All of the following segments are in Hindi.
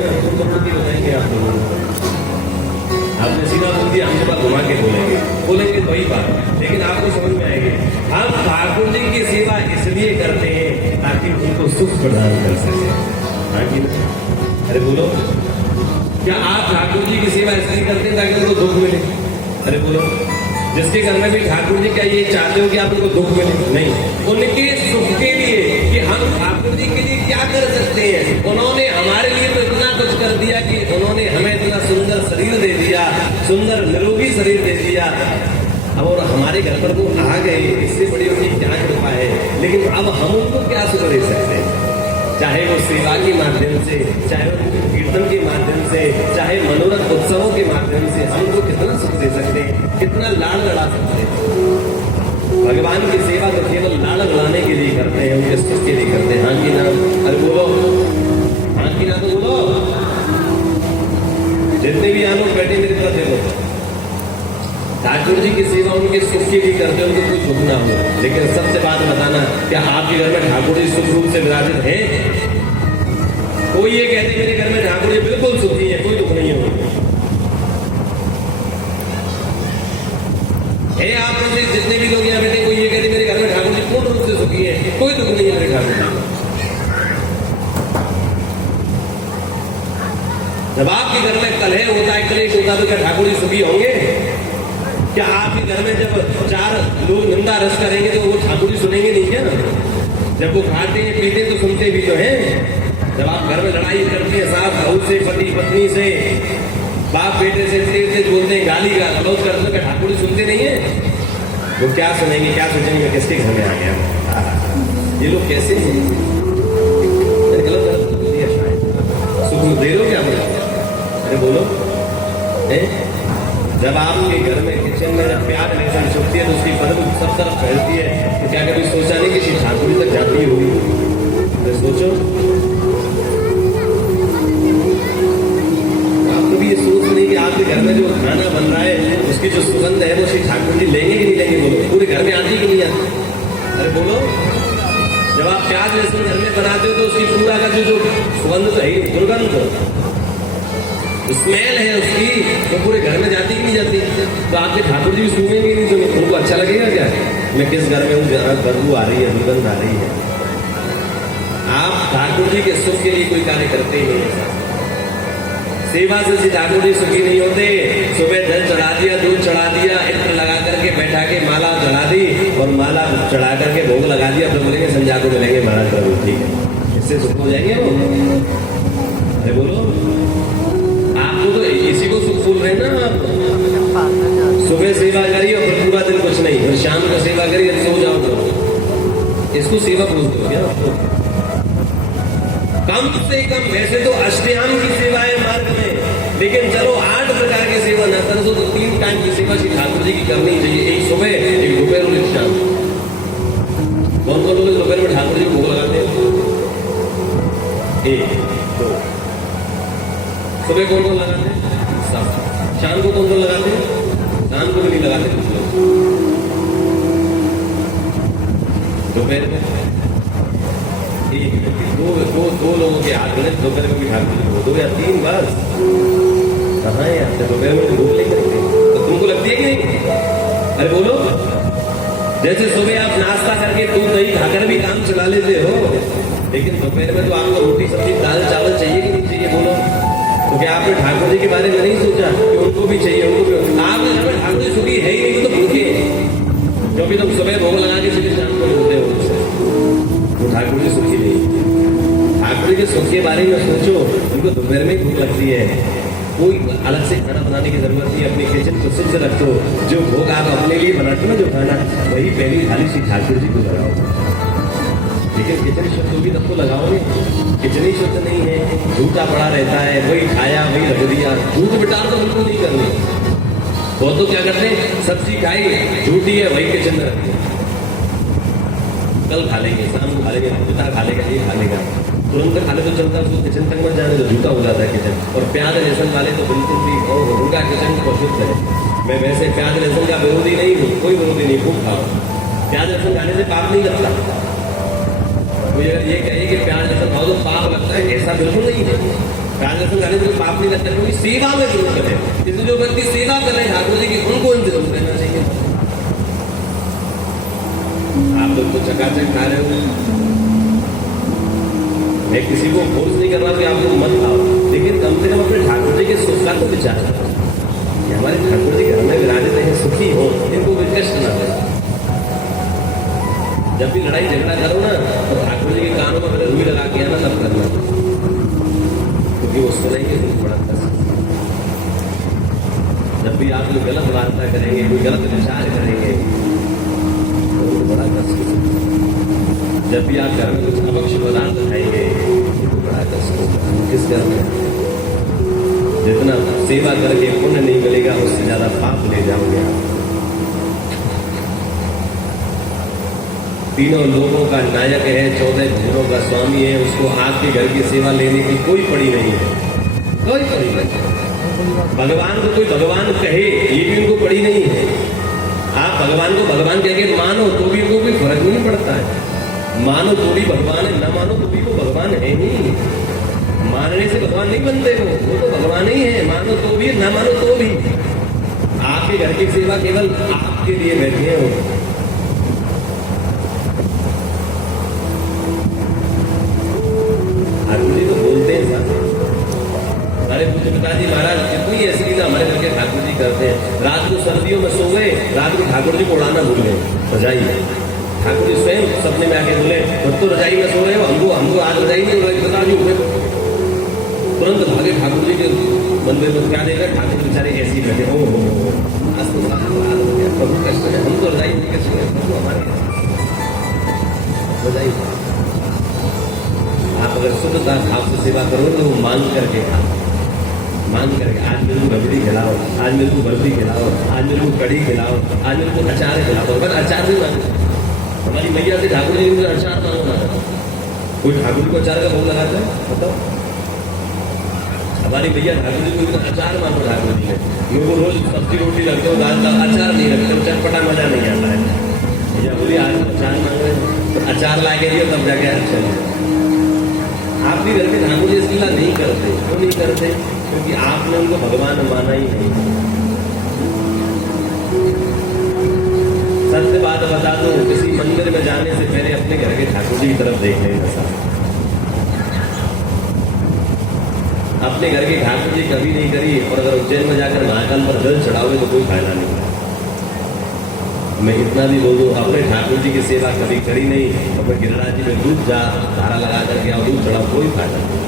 ना तुम करोड़पति हो जाएंगे आप लोगों को। आपने सीधा बोल दिया, हम थोड़ा घुमा के बोलेंगे वही बात, लेकिन आपको समझ में आएगी। हम ठाकुर जी की सेवा इसलिए करते हैं ताकि उनको सुख प्रदान कर सके। हाँ कि नहीं? अरे बोलो, क्या आप ठाकुर जी की सेवा इसलिए करते हैं ताकि उनको दुख मिले? अरे बोलो, जिसके घर में भी ठाकुर जी क्या ये चाहते हो कि आप उनको दुख मिले? नहीं, उनके सुख के लिए कि हम ठाकुर जी के लिए क्या कर सकते हैं। उन्होंने हमारे लिए तो इतना कुछ कर दिया कि उन्होंने हमें इतना सुंदर शरीर दे दिया, सुंदर निरोगी शरीर दे दिया। अब और हमारे घर पर वो आ गए, इससे बड़ी उनकी क्या कृपा है। लेकिन अब हम उनको क्या सुख दे सकते हैं? चाहे वो सेवा के माध्यम से, चाहे वो कीर्तन के माध्यम से, चाहे मनोरथ उत्सवों के माध्यम से, हमको कितना सुख दे सकते हैं, कितना लाड़ लड़ा सकते हैं। भगवान की सेवा तो केवल लाड़ लड़ाने के लिए करते हैं, उनके सुख के लिए करते हैं। हाँ की ना? अरे बोलो, हाँ की ना? तो बोलो, जितने भी यहाँ लोग बैठे मेरे तरफ देखो, ठाकुर जी की सेवा उनके सुख के लिए करते हैं, उनको कोई दुख ना हो। लेकिन सबसे बात बताना, क्या आपके घर में ठाकुर जी सुख रूप से विराजित है? कोई ये कहते मेरे घर में ठाकुर जी बिल्कुल सुखी है, कोई दुख नहीं है। आप में से जितने भी लोग यहाँ बैठे, कोई ये कहते मेरे घर में ठाकुर जी पूर्ण रूप से सुखी है, कोई दुख नहीं है मेरे ठाकुर जी। जब आपके घर में कलह होता है, क्लेश होता है, तो क्या ठाकुर जी सुखी होंगे? क्या आपके घर में जब 4 लोग निंदा रस करेंगे तो वो ठाकुर जी सुनेंगे नहीं क्या? जब वो खाते हैं पीते हैं तो सुनते भी तो हैं। जब आप घर में लड़ाई करते हैं, सास बहू से, पति पत्नी से, बाप बेटे से तेज तेज बोलते हैं, गाली का गलौज करते हैं, क्या ठाकुर जी सुनते नहीं है? वो क्या सुनेंगे, क्या सोचेंगे, किसके घर में आ गया ये लोग, कैसे हैं? गलत सुख दे लो क्या बोला? अरे बोलो, जब आपके घर में किचन में जब प्यार रिलेशन छुपती है तो उसकी बदबू सब तरफ फैलती है, तो क्या कभी सोचा नहीं कि ठाकुर जी तक जाती होगी? सोचो, आप कभी ये सोच नहीं कि आपके घर में जो खाना बन रहा है उसकी जो सुगंध है वो श्री ठाकुर जी लेंगे कि नहीं लेंगे? बोलो, पूरे घर में आती कि नहीं आती? अरे बोलो, जब आप प्याज लहसुन घर में बनाते हो तो उसकी पूरा का जो सुगंध तो है, दुर्गंध स्मेल है उसकी, वो पूरे घर में जाती कि नहीं जाती? तो आपके ठाकुर जी भी सुनेंगे नहीं, सुनेंगे? उनको अच्छा लगेगा क्या मैं किस घर में हूँ जहाँ बदबू आ रही है, दुर्गंध आ रही है? आप ठाकुर जी के सुख के लिए कोई कार्य करते ही नहीं। सेवा से ठाकुर जी सुखी नहीं होते। सुबह जल चढ़ा दिया, दूध चढ़ा दिया, इत्र लगा करके बैठा के माला चढ़ा दी और माला चढ़ा करके भोग लगा दिया, फिर बोलेंगे संध्या को मिलेंगे महाराज प्रभु, ठीक है, इससे सुख हो जाएंगे वो? अरे बोलो, तो इसी को सुख बोल रहे हैं ना आप। सुबह सेवा करिए और पूरा दिन कुछ नहीं, फिर शाम को सेवा करिए, सो जाओ तो इसको सेवा बोलते हो क्या? कम से कम वैसे तो अष्टयाम की सेवा है मार्ग में, लेकिन चलो 8 प्रकार की सेवा न कर दो तो 3 टाइम की सेवा श्री ठाकुर जी की करनी चाहिए। एक सुबह, एक दोपहर और एक शाम। कौन कौन लोग दोपहर में ठाकुर जी को भोग लगाते हैं? 1 2। सुबह कौन कौन लगाते हैं? सब। शाम को कौन कौन लगाते हैं? शाम को भी नहीं लगाते कुछ लोग। दोपहर में 2 लोगों के हाथ में दोपहर में भी ठाकुर जी को 2 या 3 बस। कहाँ है आपसे? दोपहर में भूख नहीं करते तो तुमको लगती है कि नहीं? अरे बोलो, जैसे सुबह आप नाश्ता करके दूध दही खाकर भी काम चला लेते हो, लेकिन दोपहर में तो आपको रोटी सब्जी दाल चावल चाहिए कि नहीं चाहिए? बोलो, तो क्या आपने ठाकुर जी के बारे में नहीं सोचा कि उनको भी चाहिए, उनको भी? आपने घर में ठाकुर जी सुखी है ही नहीं तो भूखे, क्योंकि तुम सुबह भोग लगा के सीधे शाम को मिलते हो, तो ठाकुर जी सुखी नहीं। ठाकुर जी के सुख के बारे में सोचो, उनको दोपहर में भूख लगती है, कोई अलग से खाना बनाने की जरूरत नहीं, अपने किचन को शुद्ध रखो, जो भोग आप अपने लिए बनाते हो ना जो खाना, वही पहली थाली श्री ठाकुर जी को लगाओ। लेकिन किचन शुद्ध होगी तब तो लगाओगे, किचन ही शुद्ध नहीं है, झूठा पड़ा रहता है, वही खाया वही रख दिया, झूठ बिटार तो बिल्कुल नहीं करनी। वो तो क्या करते हैं, सब्जी खाई झूठी है वही किचन में रखते, कल खा लेंगे, शाम को खा लेंगे, पिता खा लेगा, ये खा लेगा, तुरंत खा ले तो चलता है, उसको किचन तक मत जाने तो झूठा हो जाता है किचन। और प्याज लहसुन वाले तो बिल्कुल भी उनका किचन तो शुद्ध है। मैं वैसे प्याज लहसुन का विरोधी नहीं हूँ, कोई विरोधी नहीं, खूब खाओ, प्याज लहसुन खाने से पाप नहीं लगता। मुझे अगर ये कहिए कि प्याज लहसुन खाओ तो पाप लगता है, ऐसा बिल्कुल नहीं है। राजदर्शन करने से पाप नहीं लगता, क्योंकि सेवा में जरूर करे। इसलिए जो व्यक्ति सेवा कर रहे हैं ठाकुर जी की, उनको इनसे जरूर रहना चाहिए। आप लोग तो चकाचक खा रहे हो, मैं किसी को फोर्स नहीं कर रहा कि आप लोग मत खाओ, लेकिन कम से कम अपने ठाकुर जी के सुख का तो विचार करो कि हमारे ठाकुर जी घर में विराजित हैं, सुखी हो, इनको भी कष्ट ना दे। जब भी लड़ाई झगड़ा करो ना, तो ठाकुर जी के कानों में पहले रुई लगा के आना, तब करना, क्योंकि वो सुनेंगे तो बड़ा कष्ट। जब भी आप लोग गलत वार्ता करेंगे, कोई गलत विचार करेंगे, तो बड़ा कष्ट। जब भी आप घर में कुछ अभक्ष्य पदार्थ खाएंगे, तो बड़ा कष्ट होगा। किस घर में जितना सेवा करके पुण्य नहीं मिलेगा, उससे ज्यादा पाप ले जाओगे आप। तीनों लोगों का नायक है, 14 भुवनों का स्वामी है, उसको आपके घर की सेवा लेने की कोई पड़ी नहीं है, कोई पड़ी नहीं। भगवान को कोई भगवान कहे, ये भी उनको पड़ी नहीं है। आप भगवान को भगवान कह के मानो तो भी उनको कोई फर्क नहीं पड़ता है। मानो तो भी भगवान है, न मानो तो भी वो भगवान है ही। मानने से भगवान नहीं बनते, वो तो भगवान ही है। मानो तो भी, न मानो तो भी। आपके घर की सेवा केवल आपके लिए बैठे हो। हमारे पूज्य पिताजी महाराज कितनी ऐसी लीला हमारे घर के ठाकुर जी करते हैं। रात को सर्दियों में सो गए, रात को ठाकुर जी को उड़ाना भूल गए रजाई में। ठाकुर जी स्वयं सपने में आके बोले, तो रजाई में सो रहे हो, हमको आज रजाई नहीं उड़ाई। पिताजी उठे, तुरंत भागे ठाकुर जी के मंदिर में। क्या देखा, ठाकुर बेचारे ऐसे ही बैठे, हो आज तो प्रभु कष्ट है, हम तो रजाई नहीं कर सकते, प्रभु हमारे रजाई। आप अगर शुद्धता भाव से सेवा करो तो वो मांग करके खाओ, मांग करके। आज मेरे को रबड़ी खिलाओ, आज मेरे को बर्फी खिलाओ, आज मेरे को कड़ी खिलाओ, आज मेरे को अचार खिलाओ। बस अचार भी मांगो। हमारी मैया से ठाकुर जी को अचार मांगना, कोई ठाकुर को अचार का भोग लगाता है बताओ? हमारी मैया ठाकुर जी को अचार मांगो। ठाकुर जी ने मेरे को रोज सब्जी रोटी रखते हो, दाल का अचार नहीं रखते, चटपटा मजा नहीं आता है। भैया बोलिए आज अचार मांग रहे हैं, तो अचार ला के दिए तब जाके अच्छा है। आप भी घर के ठाकुर जी इसलिए नहीं करते, क्यों नहीं करते? क्योंकि आपने उनको भगवान माना ही नहीं। सत्य बात बता दो, किसी मंदिर में जाने से पहले अपने घर के ठाकुर जी की तरफ देख लेना साहब। अपने घर के ठाकुर जी कभी नहीं करी, और अगर उज्जैन में जाकर महाकाल पर जल चढ़ाओगे तो कोई फायदा नहीं। मैं इतना भी बोल दूं, अपने ठाकुर जी की सेवा कभी करी नहीं, अपने गिरिराज जी में दूध जा धारा लगा करके और दूध चढ़ाओ, कोई फायदा नहीं।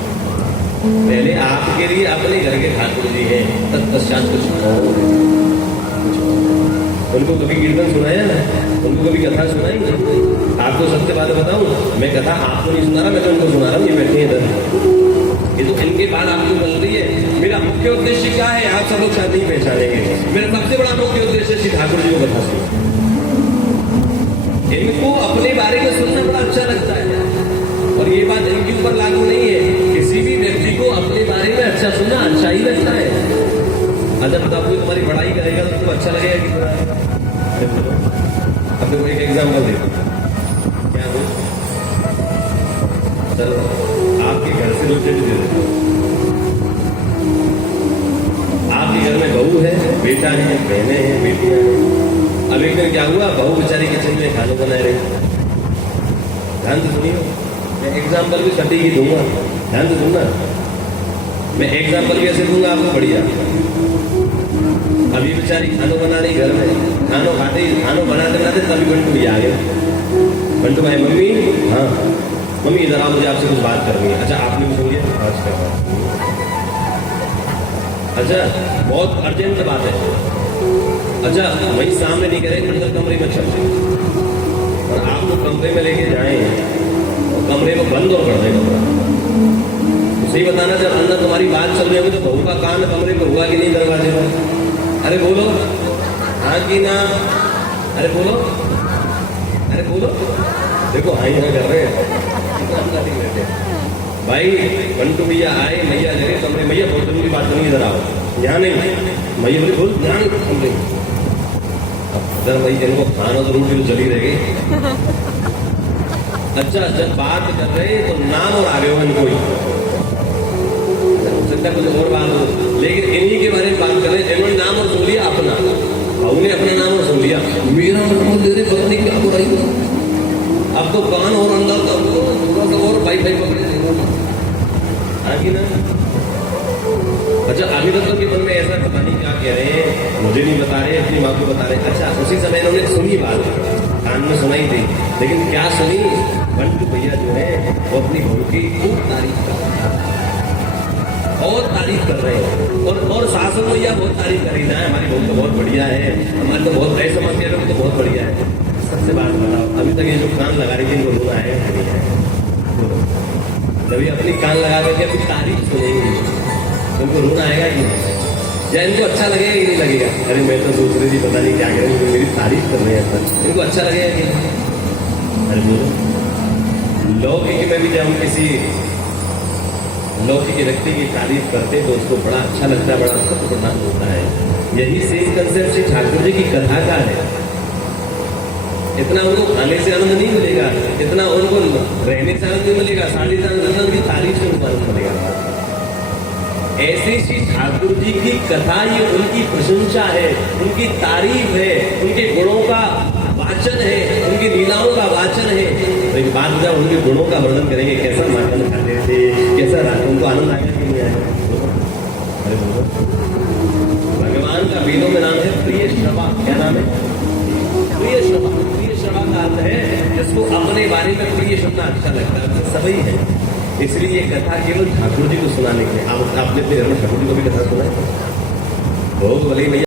पहले आपके लिए अपने घर के ठाकुर जी हैं, तत्पश्चात कुछ उनको कभी कीर्तन सुनाया, उनको कभी कथा सुनाई? आपको सत्य बात बताऊं, मैं कथा आपको नहीं सुना रहा, मैं तो उनको सुना रहा हूँ। ये बैठे इधर, ये तो इनके बाद आपको बन रही है। मेरा मुख्य उद्देश्य क्या है, आप सब लोग शायद नहीं पहचानेंगे। मेरा सबसे बड़ा मुख्य उद्देश्य श्री ठाकुर जी को कथा सुनना। इनको अपने बारे में सुनना बड़ा अच्छा लगता है, और ये बात इनके ऊपर लागू नहीं है। किसी भी व्यक्ति को अपने बारे में अच्छा सुनना अच्छा ही लगता है। अच्छा बता, कोई तुम्हारी बड़ाई करेगा तो तुमको अच्छा लगेगा कि बुरा? अब देखो एक एग्जाम्पल देखो, क्या हो, चलो आपके घर से रोटेट दे देता हूँ। आपके घर में बहू है, बेटा है, बहनें हैं, बेटियां हैं। अब एक दिन क्या हुआ, बहू बेचारी किचन में खाना बना रही। ध्यान से सुनिए, मैं एग्जाम्पल भी सटीक ही दूंगा, ध्यान से सुनना। मैं एग्जाम्पल भी ऐसे दूंगा आपको बढ़िया। अभी बेचारी खाना बना रही घर में, खाना बनाते बनाते तभी बंटू भी आ गया। बंटू भाई, मम्मी, हाँ मम्मी इधर आओ, मुझे आपसे कुछ बात करनी है। अच्छा आपने भी सुन लिया? अच्छा बहुत अर्जेंट बात है। अच्छा वही सामने नहीं करें, अंदर कमरे में चल, और आप लोग कमरे में लेके जाएं और कमरे को बंद और कर दें कमरा। सही बताना, जब अंदर तुम्हारी बात चल रही होगी तो बहू का कान कमरे में हुआ कि नहीं दरवाजे में? अरे बोलो, हाँ कि ना? अरे बोलो, अरे बोलो। देखो हाँ यहाँ कर रहे हैं भाई। बंटू भैया आए, मैया लगे कमरे, मैया बहुत जरूरी बात करनी, इधर आओ। यहाँ नहीं, मैया बोली बोल ध्यान कमरे। अब भाई जिनको खाना तो रोटी तो चली रह गई। अच्छा जब बात कर रहे तो नाम और आगे हो इनको ही सकता है कुछ और बात हो, लेकिन इन्हीं के बारे में बात कर रहे हैं जिन्होंने नाम और सुन लिया अपना, बहू ने अपना नाम और सुन लिया, मेरा नाम ले रहे पत्नी क्या बुराई हो, अब तो कान और अंदर का थोड़ा सा और भाई भाई पकड़े आगे ना। अच्छा अभी तक के मन में ऐसा पता नहीं क्या कह रहे हैं, मुझे नहीं बता रहे, अपनी माँ को बता रहे। अच्छा उसी समय इन्होंने सुनी बात, कान में सुनाई थी, लेकिन क्या सुनी, बंटू भैया जो है वो अपनी बहू की खूब तारीफ कर रहे हैं और तारीफ कर रहे हैं, और सासू भैया बहुत तारीफ कर रही है, हमारी बहू तो बहुत बढ़िया है, हमारे तो बहुत ऐसे समझते लोग तो बहुत बढ़िया है। सबसे बात बताओ, अभी तक ये जो कान लगा रही थी इनको रोना है जब अपनी कान लगा करके अपनी तारीफ सुनेंगे उनको रोना आएगा कि नहीं, या इनको अच्छा लगेगा कि नहीं लगेगा, अरे मैं तो सोच रही थी पता नहीं क्या करें, मेरी तारीफ कर रहे हैं, इनको अच्छा लगेगा कि नहीं? अरे बोलो, लौकिक में भी जब हम किसी लौकिक व्यक्ति की तारीफ करते तो उसको बड़ा अच्छा लगता है, बड़ा सुख प्रदान होता है। यही सेम कंसेप्ट से ठाकुर जी की कथा का है। इतना उनको खाने से आनंद नहीं मिलेगा, इतना उनको रहने से आनंद नहीं मिलेगा, साड़ी से आनंद, उनकी तारीफ से उनको आनंद मिलेगा। ऐसे श्री ठाकुर जी की कथा ये उनकी प्रशंसा है, उनकी तारीफ है, उनके गुणों का वाचन है, उनकी लीलाओं का वाचन है। तो एक बात जब उनके गुणों का वर्णन करेंगे, कैसा माखन खाते थे, कैसा रात, उनको आनंद आएगा कि नहीं आएगा? अरे भगवान का वेदों में नाम है प्रिय श्रवा। क्या नाम है? प्रिय श्रवा। प्रिय श्रवा का अर्थ है जिसको अपने बारे में प्रिय सुनना अच्छा लगता है, सभी है। इसलिए ये कथा केवल ठाकुर जी को सुनाने के लिए। आपने अपने घर में ठाकुर जी को भी कथा सुना है? भोग भले भैया